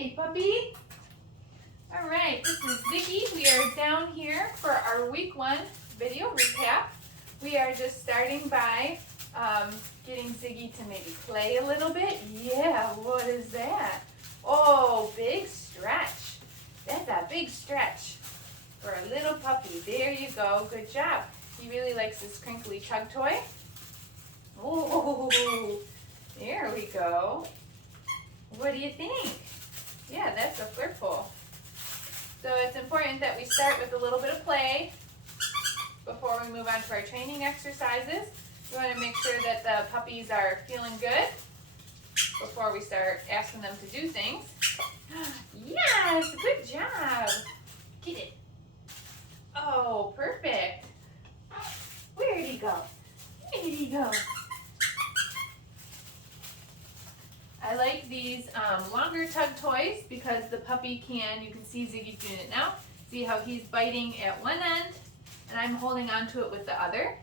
Hey, puppy. All right, this is Ziggy. We are down here for our week 1 video recap. We are just starting by getting Ziggy to maybe play a little bit. Yeah, what is that? Oh, big stretch. That's a big stretch for a little puppy. There you go. Good job. He really likes this crinkly chug toy. Oh, there we go. What do you think? Yeah, that's a flirt pole. So it's important that we start with a little bit of play before we move on to our training exercises. We want to make sure that the puppies are feeling good before we start asking them to do things. Yes, good job. Get it. Oh, perfect. Where did he go? Where did he go? I like these longer tug toys because the puppy you can see Ziggy doing it now. See how he's biting at one end and I'm holding onto it with the other.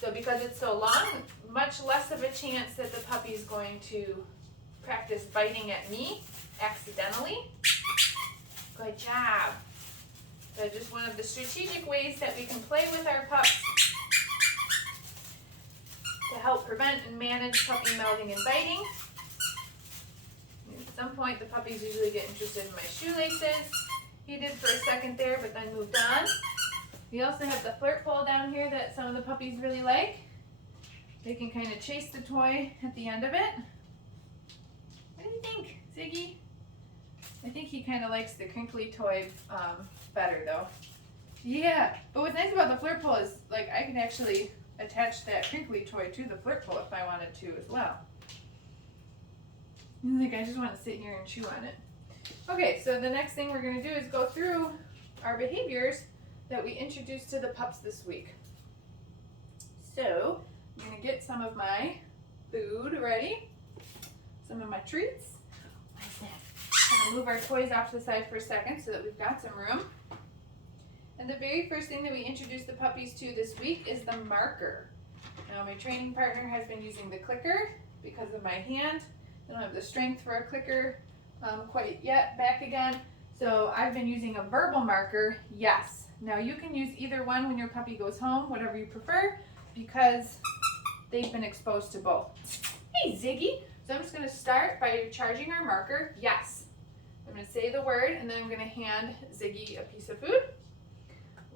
So because it's so long, much less of a chance that the puppy is going to practice biting at me accidentally. Good job. So just one of the strategic ways that we can play with our pups to help prevent and manage puppy melding and biting. At some point, the puppies usually get interested in my shoelaces. He did for a second there, but then moved on. We also have the flirt pole down here that some of the puppies really like. They can kind of chase the toy at the end of it. What do you think, Ziggy? I think he kind of likes the crinkly toy better, though. Yeah, but what's nice about the flirt pole is, like, I can actually attach that crinkly toy to the flirt pole if I wanted to as well. Like, I just want to sit here and chew on it. Okay, so the next thing we're going to do is go through our behaviors that we introduced to the pups this week. So, I'm going to get some of my food ready, some of my treats. What's that? I'm going to move our toys off to the side for a second so that we've got some room. And the very first thing that we introduced the puppies to this week is the marker. Now, my training partner has been using the clicker because of my hand. I don't have the strength for a clicker quite yet back again. So I've been using a verbal marker, yes. Now you can use either one when your puppy goes home, whatever you prefer, because they've been exposed to both. Hey, Ziggy. So I'm just going to start by charging our marker, yes. I'm going to say the word and then I'm going to hand Ziggy a piece of food.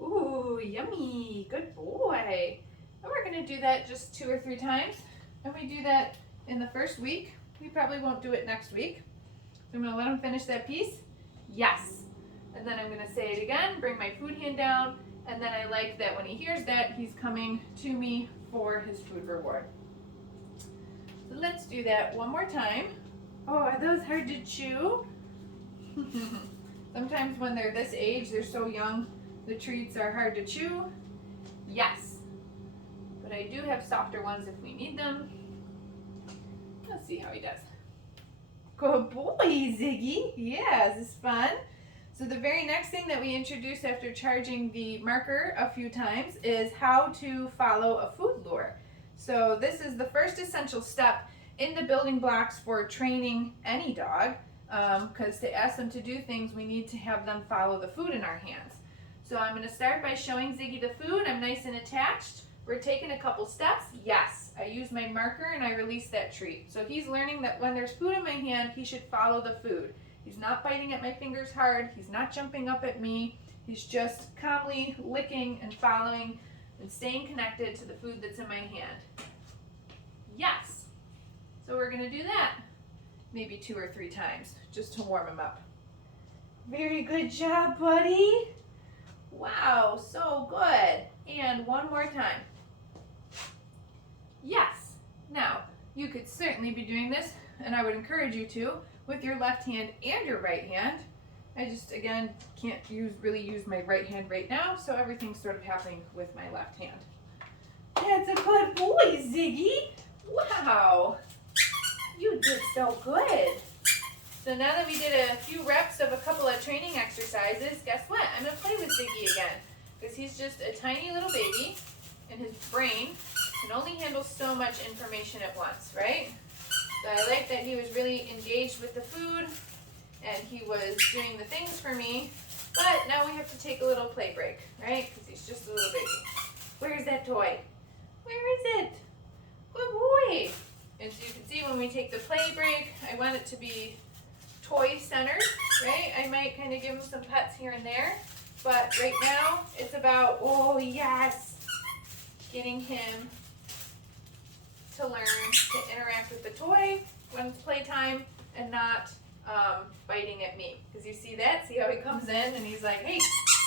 Ooh, yummy. Good boy. And we're going to do that just 2 or 3 times. And we do that in the first week. We probably won't do it next week. So I'm going to let him finish that piece. Yes. And then I'm going to say it again, bring my food hand down, and then I like that when he hears that, he's coming to me for his food reward. So let's do that one more time. Oh, are those hard to chew? Sometimes when they're this age, they're so young, the treats are hard to chew. Yes. But I do have softer ones if we need them. Let's see how he does. Good boy, Ziggy. Yeah, is this fun? So the very next thing that we introduce after charging the marker a few times is how to follow a food lure. So this is the first essential step in the building blocks for training any dog, because to ask them to do things, we need to have them follow the food in our hands. So I'm going to start by showing Ziggy the food. I'm nice and attached. We're taking a couple steps. Yes, I use my marker and I release that treat. So he's learning that when there's food in my hand, he should follow the food. He's not biting at my fingers hard. He's not jumping up at me. He's just calmly licking and following and staying connected to the food that's in my hand. Yes. So we're going to do that maybe 2 or 3 times just to warm him up. Very good job, buddy. Wow, so good. And one more time. Yes. Now, you could certainly be doing this, and I would encourage you to, with your left hand and your right hand. I just, again, can't really use my right hand right now, so everything's sort of happening with my left hand. That's a good boy, Ziggy. Wow. You did so good. So now that we did a few reps of a couple of training exercises, guess what? I'm going to play with Ziggy again, because he's just a tiny little baby, and his brain can only handle so much information at once, right? So I like that he was really engaged with the food. and he was doing the things for me, but now we have to take a little play break, right? Because he's just a little baby. Where's that toy? Where is it? Good boy. And so you can see when we take the play break, I want it to be toy centered, right? I might kind of give him some pets here and there, but right now it's about, oh yes, getting him to learn to interact with the toy when it's playtime and not biting at me. Because you see that? See how he comes in and he's like, hey,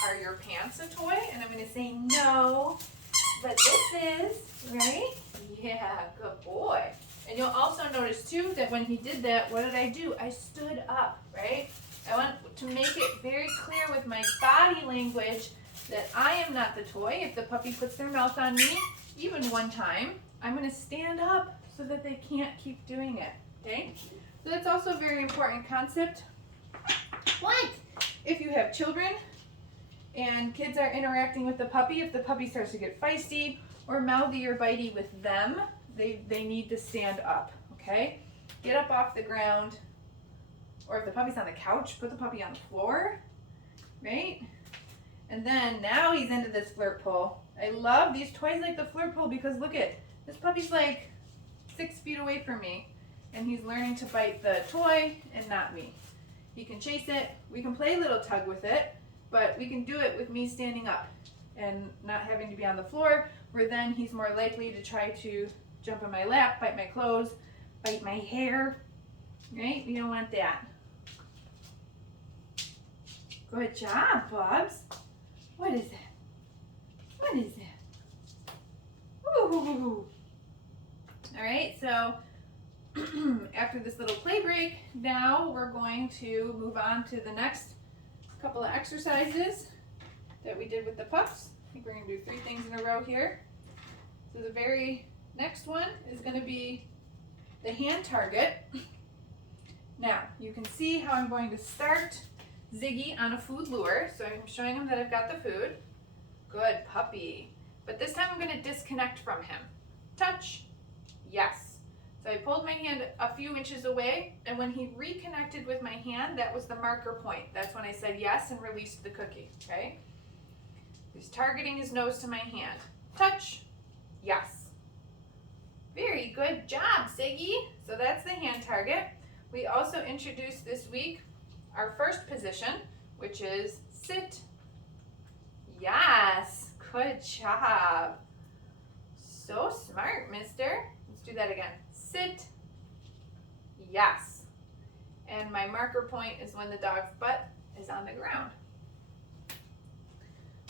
are your pants a toy? And I'm going to say no, but this is, right? Yeah, good boy. And you'll also notice too that when he did that, what did I do? I stood up, right? I want to make it very clear with my body language that I am not the toy. If the puppy puts their mouth on me, even one time, I'm going to stand up so that they can't keep doing it, okay? So that's also a very important concept. What? If you have children and kids are interacting with the puppy, if the puppy starts to get feisty or mouthy or bitey with them, they need to stand up, okay? Get up off the ground, or if the puppy's on the couch, put the puppy on the floor, right? And then now he's into this flirt pull. I love these toys like the flirt pull because look at, this puppy's like 6 feet away from me and he's learning to bite the toy and not me. He can chase it, we can play a little tug with it, but we can do it with me standing up and not having to be on the floor, where then he's more likely to try to jump in my lap, bite my clothes, bite my hair, right? We don't want that. Good job, Bubs. What is that? What is that? Ooh. All right, so after this little play break, now we're going to move on to the next couple of exercises that we did with the pups. I think we're going to do 3 things in a row here. So the very next one is going to be the hand target. Now, you can see how I'm going to start Ziggy on a food lure. So I'm showing him that I've got the food. Good puppy. But this time I'm going to disconnect from him. Touch. Yes. So I pulled my hand a few inches away, and when he reconnected with my hand, that was the marker point. That's when I said yes and released the cookie, okay? He's targeting his nose to my hand. Touch. Yes. Very good job, Ziggy. So that's the hand target. We also introduced this week our first position, which is sit. Yes. Good job. So smart, mister. Let's do that again. Sit. Yes. And my marker point is when the dog's butt is on the ground.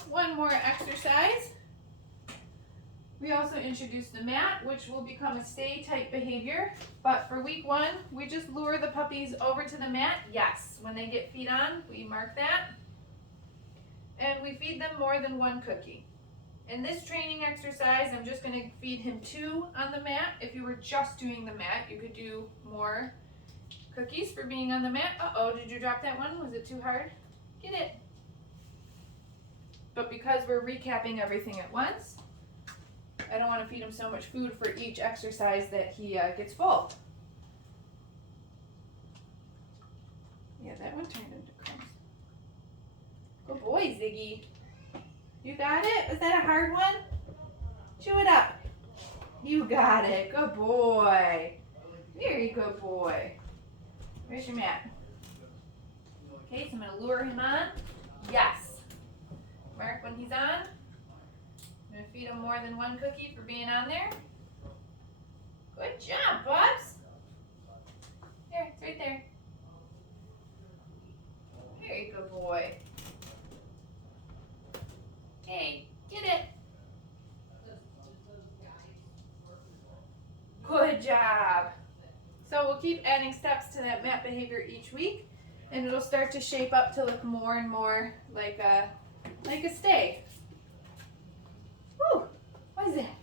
One more exercise. We also introduced the mat, which will become a stay type behavior. But for week 1, we just lure the puppies over to the mat. Yes. When they get feet on, we mark that. And we feed them more than 1 cookie. In this training exercise, I'm just going to feed him 2 on the mat. If you were just doing the mat, you could do more cookies for being on the mat. Uh-oh, did you drop that one? Was it too hard? Get it. But because we're recapping everything at once, I don't want to feed him so much food for each exercise that he gets full. Yeah, that one turned into crumbs. Good boy, Ziggy. You got it? Was that a hard one? Chew it up. You got it. Good boy. Very good boy. Where's your mat? Okay, so I'm going to lure him on. Yes. Mark when he's on. I'm going to feed him more than 1 cookie for being on there. Good job, Bubs. There, it's right there. Very good boy. Okay, get it. Good job. So we'll keep adding steps to that mat behavior each week, and it'll start to shape up to look more and more like a stay. Woo! What is that?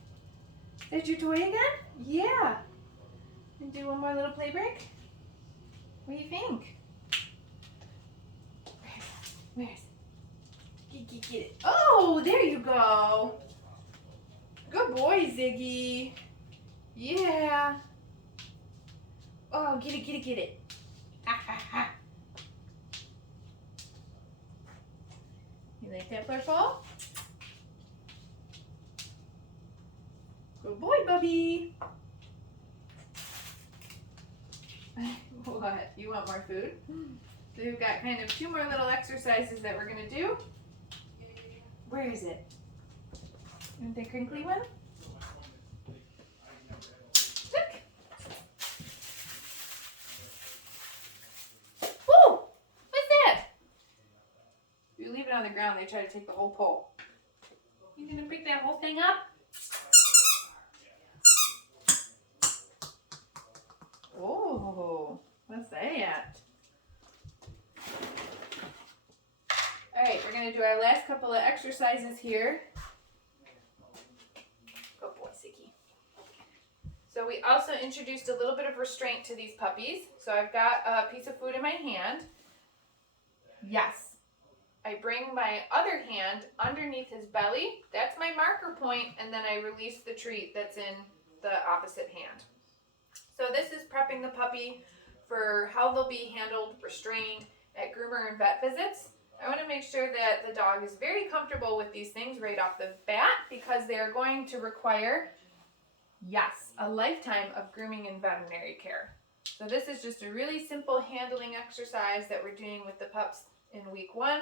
Is that your toy again? Yeah. And do one more little play break? What do you think? Where's it? Get it. Oh, there you go. Good boy, Ziggy. Yeah. Oh, get it. Ha, ha, ha. Make that floor full. Good boy, Bubby. What? You want more food? So we've got kind of 2 more little exercises that we're going to do. Where is it? You want the crinkly one? Look. Whoa! What's that? If you leave it on the ground, they try to take the whole pole. You going to pick that whole thing up? Oh, what's that? Alright, we're going to do our last couple of exercises here. Good boy, Ziggy. So we also introduced a little bit of restraint to these puppies. So I've got a piece of food in my hand. Yes. I bring my other hand underneath his belly. That's my marker point, and then I release the treat that's in the opposite hand. So this is prepping the puppy for how they'll be handled, restrained at groomer and vet visits. I want to make sure that the dog is very comfortable with these things right off the bat because they're going to require, yes, a lifetime of grooming and veterinary care. So this is just a really simple handling exercise that we're doing with the pups in week 1.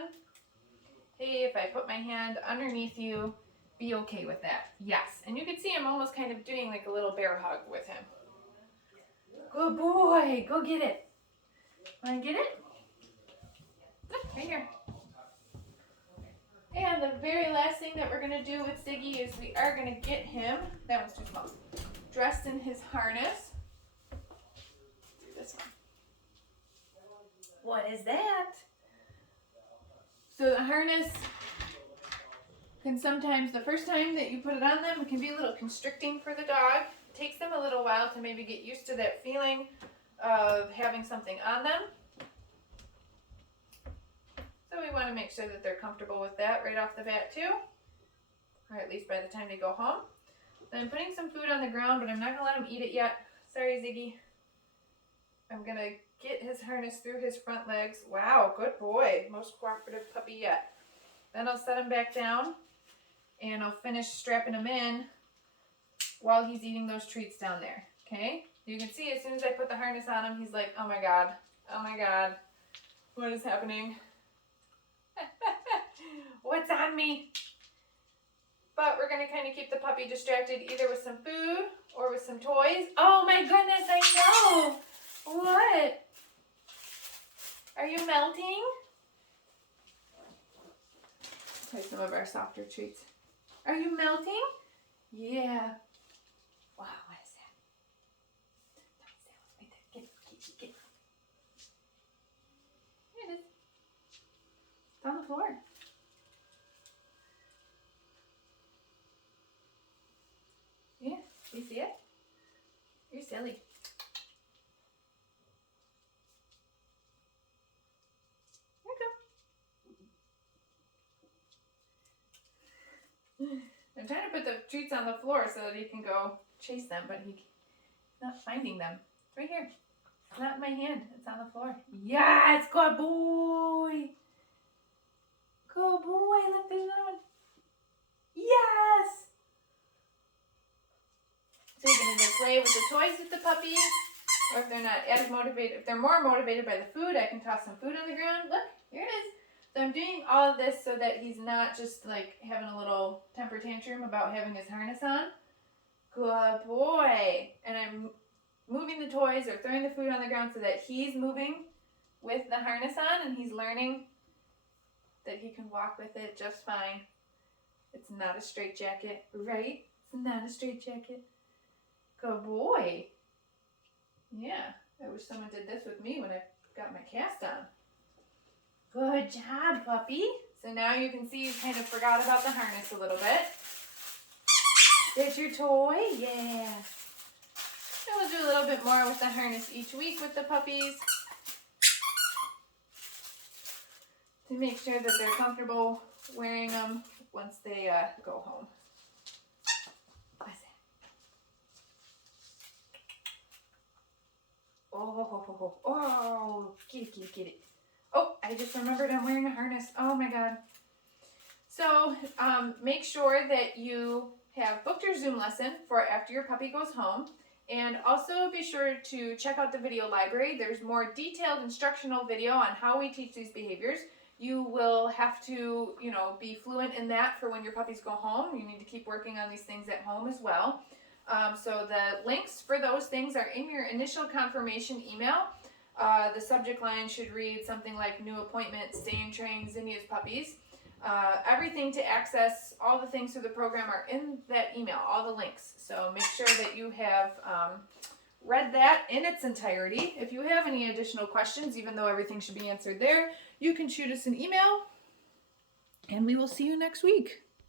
Hey, if I put my hand underneath you, be okay with that. Yes. And you can see I'm almost kind of doing like a little bear hug with him. Good boy. Go get it. Want to get it? Look, right here. And the very last thing that we're going to do with Ziggy is we are going to get him, that one's too small, dressed in his harness. This one. What is that? So the harness can sometimes, the first time that you put it on them, it can be a little constricting for the dog. It takes them a little while to maybe get used to that feeling of having something on them. So we want to make sure that they're comfortable with that right off the bat too, or at least by the time they go home. Then I'm putting some food on the ground, but I'm not going to let him eat it yet. Sorry, Ziggy. I'm going to get his harness through his front legs. Wow, good boy. Most cooperative puppy yet. Then I'll set him back down, and I'll finish strapping him in while he's eating those treats down there. Okay? You can see as soon as I put the harness on him, he's like, oh my God, what is happening? What's on me? But we're going to kind of keep the puppy distracted either with some food or with some toys. Oh my goodness, I know. What? Are you melting? Try some of our softer treats. Are you melting? Yeah. Wow, what is that? Get it. Here it is. It's on the floor. Yeah, you see it? You're silly. Here you go. I'm trying to put the treats on the floor so that he can go chase them, but he's not finding them. It's right here. It's not in my hand. It's on the floor. Yes, good boy. Good boy. Look, there's another one. Yes. So you're going to play with the toys with the puppy, or if they're not as motivated, if they're more motivated by the food, I can toss some food on the ground. Look, here it is. So I'm doing all of this so that he's not just like having a little temper tantrum about having his harness on. Good boy. And I'm moving the toys or throwing the food on the ground so that he's moving with the harness on and he's learning that he can walk with it just fine. It's not a straitjacket, right? It's not a straitjacket. Good boy. Yeah, I wish someone did this with me when I got my cast on. Good job, puppy. So now you can see you kind of forgot about the harness a little bit. There's your toy. Yeah. And we'll do a little bit more with the harness each week with the puppies to make sure that they're comfortable wearing them once they go home. What's that? Oh, get it. Oh, I just remembered I'm wearing a harness. Oh my God. So make sure that you have booked your Zoom lesson for after your puppy goes home. And also be sure to check out the video library. There's more detailed instructional video on how we teach these behaviors. You will have to, be fluent in that for when your puppies go home. You need to keep working on these things at home as well. So the links for those things are in your initial confirmation email. The subject line should read something like new appointment, stay and train Zinnia's puppies. Everything to access all the things through the program are in that email, all the links. So make sure that you have read that in its entirety. If you have any additional questions, even though everything should be answered there, you can shoot us an email, and we will see you next week.